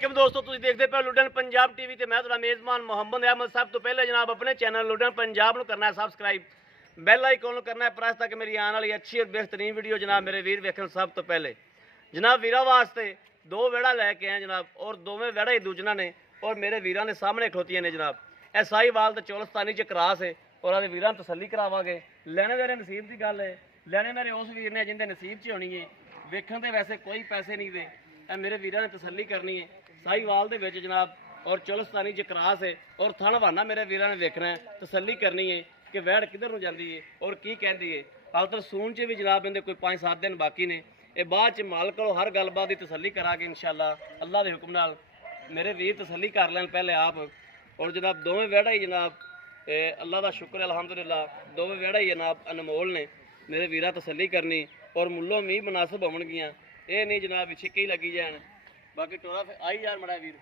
वालेकुम दोस्तों, तुसीं देखदे पे लुधियाना पंजाब टीवी ते मैं तुहाडा मेज़बान मोहम्मद अहमद। सब तो पहले जनाब अपने चैनल लुधियाना पंजाब नूं करना है सबसक्राइब, बैल आइकन नूं करना है प्रेस ताकि मेरी आने वाली अच्छी और बेहतरीन वीडियो जनाब मेरे वीर वेखण। सब तो पहले जनाब वीरां वास्ते दो वेड़ा लैके आए जनाब, और दोवें वेड़ा ही दूजना ने और मेरे वीरां ने सामने खड़ोतियां ने जनाब। ए साहीवाल ते चौलस्तानी च क्रास है और आदे वीरां नूं तसल्ली करावांगे। लैणे मेरे नसीब की गल है, लैणे मेरे उस वीर ने जिंदे नसीब च होनी है। वेखण ते वैसे कोई पैसे नहीं दे, मेरे वीरां ने तसल्ली करनी है। साहीवाल दे विच जनाब और चौलस्तानी च क्रास है और थण बहाना मेरे वीरां ने देखना है, तसल्ली करनी है कि वैड़ किधर नूं जांदी है और की कहंदी है। हाल सून च भी जनाब इहदे कोई 5-7 दिन बाकी ने। ये बाद च मालक कोलों हर गलबात की तसल्ली करांगे इंशाअल्लाह अल्लाह के हुक्म नाल। मेरे वीर तसल्ली कर लैन पहले आप। और जनाब दोवें वैड़ा ही जनाब अल्लाह का शुक्र अलहमदुलिल्लाह, दोवें वैड़ा ही जनाब अनमोल ने। मेरे वीरा तसल्ली करनी और मुल्लों भी मुनासिब होवणगियां, ये नहीं जनाब छिक्के ही लगी जान। बाकी टोरा आई यार मड़ा वीर,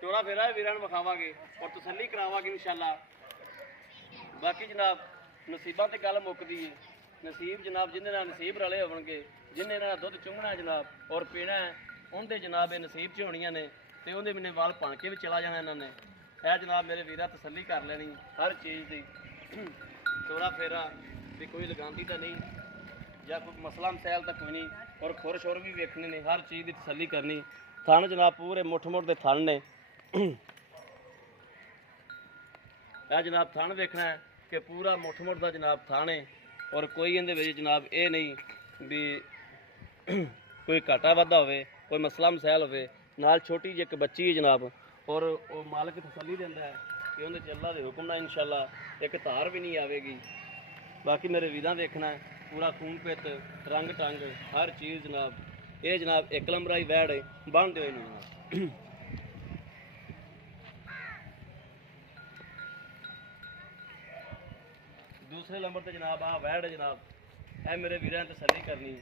टोरा फेरा वीरां नूं विखावांगे और तसल्ली करावांगे इंशाअल्लाह। बाकी जनाब नसीबां ते गल मुकदी है। नसीब जनाब जिन्हें नाल नसीब रले होवणगे, जिन्हें नाल दुध चुंघना है जनाब और पीना है, उनके जनाब ये नसीब च होणियां ने ते उहदे मैंने वाल भण के भी चला जाना इन्होंने। है जनाब मेरे वीरा तसल्ली कर लेनी हर चीज़ की। टोरा फेरा भी कोई लगांदी तो नहीं या कोई मसला मसैल तो कोई नहीं, और खुर शुर भी वेखने ने, हर चीज़ की तसल्ली करनी। थन जनाब पूरे मुठ मुठ के थन ने। यह जनाब थन वेखना है कि पूरा मुठ मुठ का जनाब थन है और कोई इहदे विच जनाब ये नहीं भी कोई घाटा वाधा होवे, कोई मसला मसैल होवे। नाल छोटी जी एक बच्ची है जनाब, और वो मालक तसल्ली देंदा है कि उहदे च अल्लाह दे हुक्म नाल इंशाअल्लाह एक धार भी नहीं आवेगी। बाकी मेरे वीरां देखना है पूरा खून पित रंग टंग हर चीज़ जनाब। ये जनाब एक नंबर ही वैड़ है, बन दो जनाब। दूसरे नंबर पर जनाब आ वैड़ है जनाब, है मेरे वीरां ने तसल्ली करनी।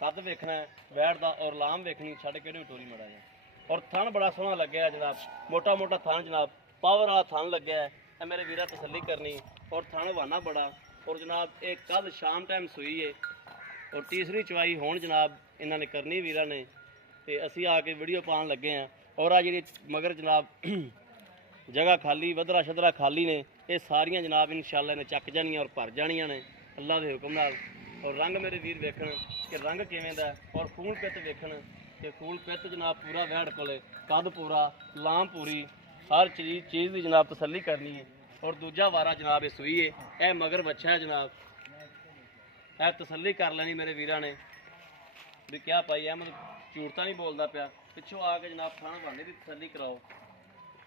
कद वेखना है वैड़ का और लाम वेखनी, छड़ के टोरी मड़ा है। और थन बड़ा सोहना लग्या जनाब, मोटा मोटा थन जनाब, पावर वाला थन लग्या है। मेरे वीरा तसल्ली करनी और थन बहाना बड़ा। और जनाब एक कल शाम टाइम सूई है और तीसरी चवाई होण जनाब इन्होंने करनी वीरा ने, तो असी आके वीडियो पान लगे हैं। और आ जी मगर जनाब जगह खाली वधरा शदरा खाली ने, ये सारियां जनाब इंशाअल्लाह ने चक जानियां और भर जानियां ने अल्लाह के हुक्म नाल। और रंग मेरे वीर वेखण कि रंग किवें दा, और फूल पित वेखण कि फूल पित जनाब पूरा वैड़ कोले, कद पूरा, लाम पूरी, हर चीज़ की जनाब तसल्ली करनी है। और दूजा वारा जनाब ये सूई है, यह मगर बच्चा है जनाब, यह तसल्ली कर लेनी मेरे वीरां ने भी क्या पाई है, मतलब झूठ तो नहीं बोलता पाया। पिछों आके जनाब थान बहाने की तसल्ली कराओ।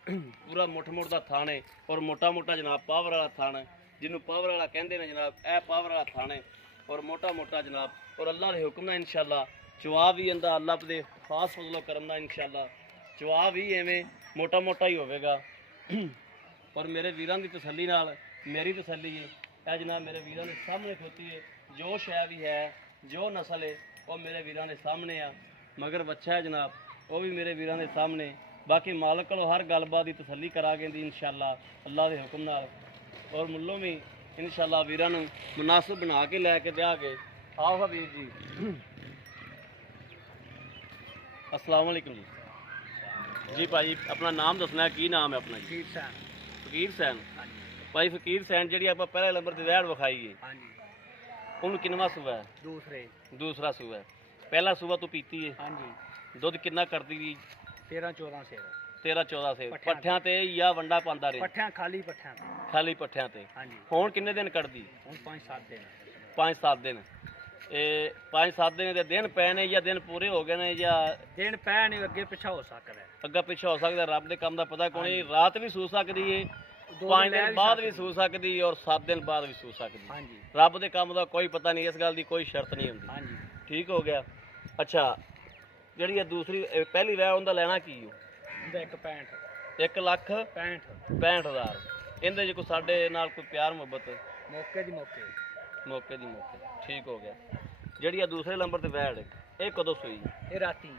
पूरा मुठ मुठ का थान है और मोटा मोटा जनाब पावर वाला थान है, जिन्हों पावर वाला कहते हैं जनाब, यह पावर वाला थान है और मोटा मोटा जनाब। और अल्लाह के हुक्म नाल इंशाअल्लाह चवा भी इंदा अल्लाह दे खास फजलो करम नाल इंशाअल्लाह चवा भी एवें मोटा मोटा ही होवेगा। और मेरे वीरां की तसल्ली नाल मेरी तसल्ली है। यह जनाब मेरे वीरां के सामने खोती है, जो शय भी है, जो नस्ल है वो मेरे वीरां के सामने आ। मगर बच्चा है जनाब, वो भी मेरे वीरां के सामने। बाकी मालक को हर गलबात की तसल्ली करांगे इंशाअल्लाह अल्लाह के हुक्म नाल। और मुल्लों भी इंशाअल्लाह वीरां नूं मुनासिब बना के लैके देंगे। आओ हबीब जी, अस्सलाम वालेकुम जी। भाई अपना नाम दसना है, की नाम है अपना जी? फकीर सैन। भाई फकीर सैन जी आप पहले नंबर की वैड़ विखाई है, उन्होंने किनवा सूआ है? दूसरा सूआ है। पहला सूआ तो पीती है, दुध कितना करती थी? 13-14 से 13-14 से पट्ठियां ते या वंडा पांदा रहे? पट्ठियां खाली पट्ठियां ते। हाँ जी। हुण किन्ने दिन कटदी? हुण 5-7 दिन। 5-7 दिन। 5-7 दिन के दिन पै ने या दिन पूरे हो गए ने या दिन पै ने, अगे पिछा हो सकता है। अग्गा पिछा हो सकता, रब के काम का पता कोई नहीं। रात भी सू सकती है, 5 दिन बाद भी सू सकती और 7 दिन बाद भी सू सकती। हाँ जी। रब के काम का कोई पता नहीं, इस गल की कोई शर्त नहीं होंगी। हाँ जी। ठीक हो गया। अच्छा जी दूसरी पहली वै उनका लेना की? 1,65,000। इहदे कोई साडे नाल कोई प्यार मुहब्बत मौके दी मौके। ठीक हो गया। जी दूसरे नंबर पर वैड़ ये कदों सूई? ये राती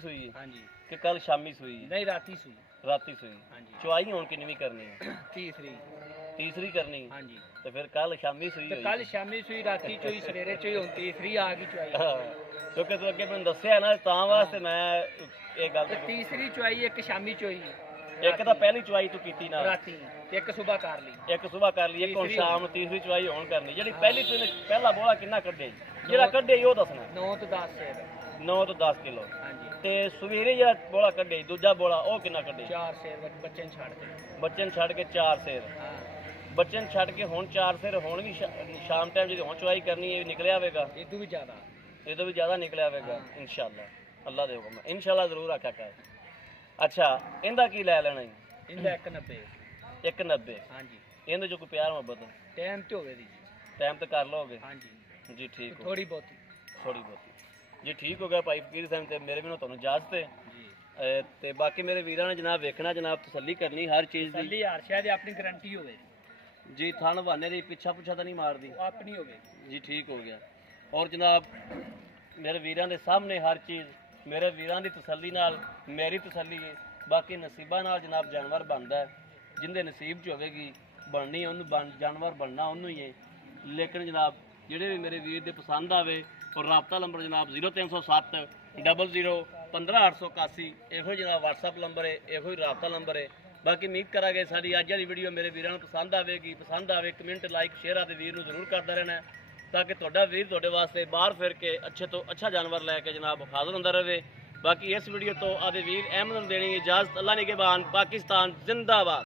सूई है? हाँ जी। कि कल शामी सूई? नहीं राती सूई। राती सूई। हाँ जी। चवाई हुण किन्नी करनी है? ਤੀਸਰੀ ਕਰਨੀ ਹਾਂਜੀ ਤੇ ਫਿਰ ਕੱਲ ਸ਼ਾਮੀ ਸੂਈ ਤੇ ਹੋਈ ਕੱਲ ਸ਼ਾਮੀ ਸੂਈ ਰਾਤੀ ਚੋਈ ਸਵੇਰੇ ਚੋਈ ਹੁਣ ਤੀਸਰੀ ਆ ਗਈ ਚੁਆਈ ਹਾਂ, ਕਿਉਂਕਿ ਤੂੰ ਅੱਗੇ ਮੈਨੂੰ ਦੱਸਿਆ ਨਾ ਤਾਂ ਵਾਸਤੇ ਮੈਂ ਇਹ ਗੱਲ ਤੇ ਤੀਸਰੀ ਚੁਆਈ ਇੱਕ ਸ਼ਾਮੀ ਚੋਈ ਇੱਕ ਤਾਂ ਪਹਿਲੀ ਚੁਆਈ ਤੂੰ ਕੀਤੀ ਨਾ ਰਾਤੀ ਤੇ ਇੱਕ ਸਵੇਰ ਕਰ ਲਈ ਇੱਕ ਸਵੇਰ ਕਰ ਲਈ ਇੱਕ ਹੁਣ ਤੀਸਰੀ ਸ਼ਾਮ ਨੂੰ ਤੀਸਰੀ ਚੁਆਈ ਹੋਣ ਕਰਨੀ ਜਿਹੜੀ ਪਹਿਲੀ ਤੂੰ ਪਹਿਲਾ ਬੋਲਾ ਕਿੰਨਾ ਕੱਢੇ ਜਿਹੜਾ ਕੱਢੇ ਉਹ ਦੱਸਣਾ 9 ਤੋਂ 10 ਸੇਰ 9 ਤੋਂ 10 ਕਿਲੋ ਹਾਂਜੀ ਤੇ ਸਵੇਰੇ ਜਿਹੜਾ ਬੋਲਾ ਕੱਢੇ ਦੂਜਾ ਬੋਲਾ ਉਹ ਕਿੰਨਾ ਕੱਢੇ 4 ਸੇਰ ਬੱਚੇ ਨੂੰ ਛੱਡ ਦੇ ਬੱਚੇ ਨੂੰ ਛੱਡ ਕੇ 4 ਸੇਰ ਹਾਂ ਬੱਚੇ ਨੂੰ ਛੱਡ ਕੇ ਹੁਣ 4 ਸੇਰ ਹੋਣਗੀ ਸ਼ਾਮ ਟਾਈਮ ਜਿਹੜੀ ਹੁਣ ਚੁਆਈ ਕਰਨੀ ਇਹ ਨਿਕਲਿਆ ਆਵੇਗਾ ਇਹ ਤੋਂ ਵੀ ਜ਼ਿਆਦਾ ਇਹ ਤੋਂ ਵੀ ਜ਼ਿਆਦਾ ਨਿਕਲਿਆ ਆਵੇਗਾ ਇਨਸ਼ਾਅੱਲਾ ਅੱਲਾ ਦੇ ਹੁਕਮ ਇਨਸ਼ਾਅੱਲਾ ਜ਼ਰੂਰ ਆਖਿਆ ਕਰ ਅੱਛਾ ਇਹਦਾ ਕੀ ਲੈ ਲੈਣਾ ਜੀ ਇਹਦਾ 190 190 ਹਾਂਜੀ ਇਹਦੇ ਚ ਕੋਈ ਪਿਆਰ ਮੁਹੱਬਤ ਟਾਈਮ ਤੇ ਹੋਵੇ ਦੀ ਟਾਈਮ ਤੇ ਕਰ ਲਓਗੇ ਹਾਂਜੀ ਜੀ ਠੀਕ ਹੋ ਥੋੜੀ ਬਹੁਤੀ ਥੋੜੀ ਬਹੁਤੀ ਜੀ ਠੀਕ ਹੋ ਗਿਆ ਭਾਈ ਫਕੀਰ ਸਾਹਿਬ ਤੇ ਮੇਰੇ ਵੀ ਤੁਹਾਨੂੰ ਇਜਾਜ਼ਤ ਹੈ ਜੀ ਤੇ ਬਾਕੀ ਮੇਰੇ ਵੀਰਾਂ ਨੇ ਜਨਾਬ ਵੇਖਣਾ ਜਨਾਬ ਤਸੱਲੀ ਕਰਨੀ ਹਰ ਚੀਜ਼ ਦੀ ਤਸੱਲੀ ਹਰ ਸ਼ਾਇਦ ਆਪਣੀ ਗਾਰੰਟੀ ਹੋਵੇ ਜੀ ਥਣ ਬਹਾਨੇ ਦੀ ਪਿੱਛਾ ਪੁੱਛਾ ਤਾਂ ਨਹੀਂ ਮਾਰਦੀ ਉਹ ਆਪਣੀ ਹੋਵੇ ਜੀ ਠੀਕ ਹੋ ਗਿਆ ਔਰ ਜਨਾਬ ਮੇਰੇ ਵੀਰਾਂ ਦੇ ਸਾਹਮਣੇ ਹਰ ਚੀਜ਼ ਮੇਰੇ ਵੀਰਾਂ ਦੀ ਤਸੱਲੀ ਨਾਲ ਮੇਰੀ ਤਸੱਲੀ ਹੈ ਬਾਕੀ ਨਸੀਬਾਂ ਨਾਲ ਜਨਾਬ ਜਾਨਵਰ ਬਣਦਾ ਹੈ ਜਿੰਦੇ ਨਸੀਬ 'ਚ ਹੋਵੇਗੀ ਬਣਨੀ ਉਹਨੂੰ ਜਾਨਵਰ ਬਣਨਾ ਉਹਨੂੰ ਹੀ ਹੈ ਲੇਕਿਨ ਜਨਾਬ ਜਿਹੜੇ ਵੀ ਮੇਰੇ ਵੀਰ ਦੇ ਪਸੰਦ ਆਵੇ ਔਰ ਰਾਬਤਾ ਨੰਬਰ ਜਨਾਬ 0307 00 15881 ਇਹੋ ਜਨਾਬ WhatsApp ਨੰਬਰ ਹੈ ਇਹੋ ਹੀ ਰਾਬਤਾ ਨੰਬਰ ਹੈ ਬਾਕੀ ਉਮੀਦ ਕਰਾਂਗੇ ਸਾਡੀ ਅੱਜ ਵਾਲੀ ਵੀਡੀਓ ਮੇਰੇ ਵੀਰਾਂ ਨੂੰ ਪਸੰਦ ਆਵੇਗੀ ਪਸੰਦ ਆਵੇ ਕਮੈਂਟ ਲਾਈਕ ਸ਼ੇਅਰ ਆਦੇ ਵੀਰ ਨੂੰ ਜ਼ਰੂਰ ਕਰਦਾ ਰਹਿਣਾ ਤਾਂ ਕਿ ਤੁਹਾਡਾ ਵੀਰ ਤੁਹਾਡੇ ਵਾਸਤੇ ਬਾਹਰ ਫਿਰ ਕੇ ਅੱਛੇ ਤੋਂ ਅੱਛਾ ਜਾਨਵਰ ਲੈ ਕੇ ਜਨਾਬ ਹਾਜ਼ਰ ਹੁੰਦਾ ਰਹੇ ਬਾਕੀ ਇਸ ਵੀਡੀਓ ਤੋਂ ਆਦੇ ਵੀਰ ਅਹਿਮਦ ਨੂੰ ਦੇਣੀ ਇਜਾਜ਼ਤ ਅੱਲਾ ਨਿਗਹਿਬਾਨ ਪਾਕਿਸਤਾਨ ਜ਼ਿੰਦਾਬਾਦ